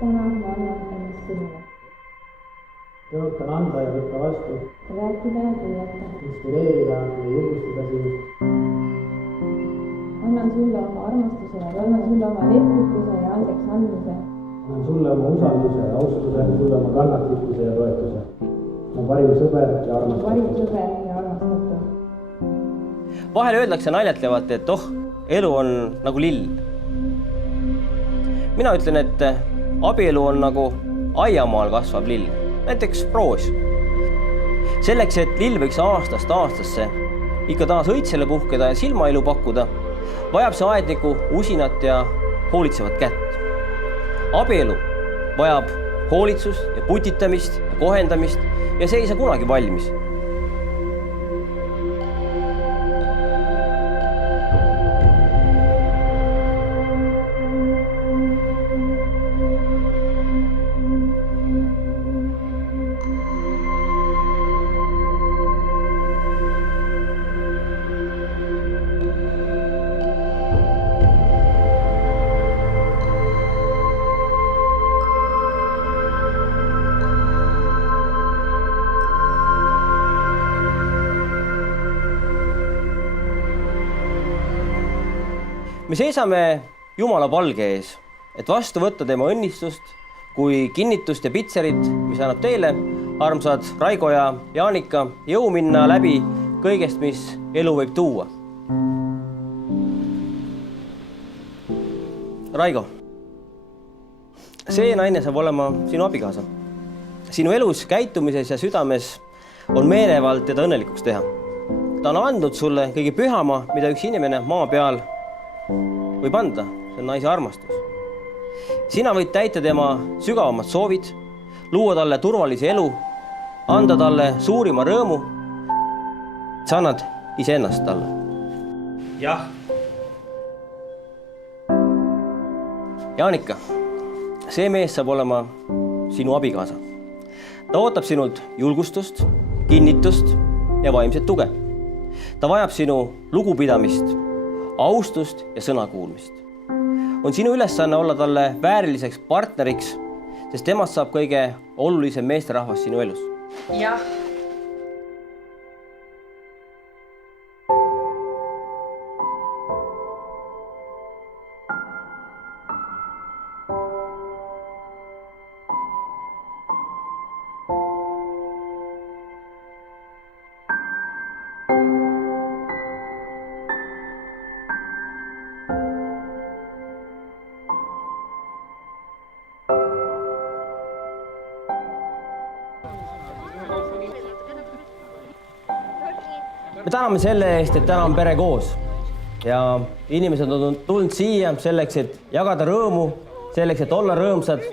täna ma annan ennast sinule. Tõotan anda ja võtta vastu. Rääkida ja kuulata. Inspireerida ja julgustada sind. Annan sulle oma armastuse ja annan sulle oma leplikuse ja andeks andmise. Annan sulle oma usalduse ja austuse, sulle oma kannatlikkuse ja toetuse. Mu parim sõber ja armastatav. Parim sõber ja armastatav. Vahel öeldakse naljatlevalt, et elu on nagu lill. Mina ütlen, et abielu on nagu aiamaal kasvav lill, näiteks roos. Selleks, et lill võiks aastast aastasse ikka taas õitsele puhkeda ja silmailu pakkuda, vajab see aedniku usinat ja hoolitsevat kätt. Abielu vajab hoolitsust ja putitamist ja kohendamist ja see ei saa kunagi valmis. Me seisame Jumala palge ees, et vastu võtta tema õnnistust kui kinnitust ja pitserit, mis annab teile, armsad Raigo ja Jaanika, jõu minna läbi kõigest, mis elu võib tuua. Raigo, see naine saab olema sinu abikaasa. Sinu elus, käitumises ja südames on meelevald teda õnnelikuks teha. Ta on andnud sulle kõige pühama, mida üks inimene maa peal võib anda, see on naise armastus. Sina võid täita tema sügavamad soovid, luua talle turvalise elu, anda talle suurima rõõmu. Sa annad iseennast talle. Jah. Jaanika, see mees saab olema sinu abikaasa. Ta ootab sinult julgustust, kinnitust ja vaimset tuge. Ta vajab sinu lugupidamist, austust ja sõnakuulmist. On sinu ülesanne olla talle vääriliseks partneriks, sest temast saab kõige olulisem meesterahvas sinu elus. Jah. Me täname selle eest, et täna on pere koos ja inimesed on tulnud siia selleks, et jagada rõõmu, selleks, et olla rõõmsad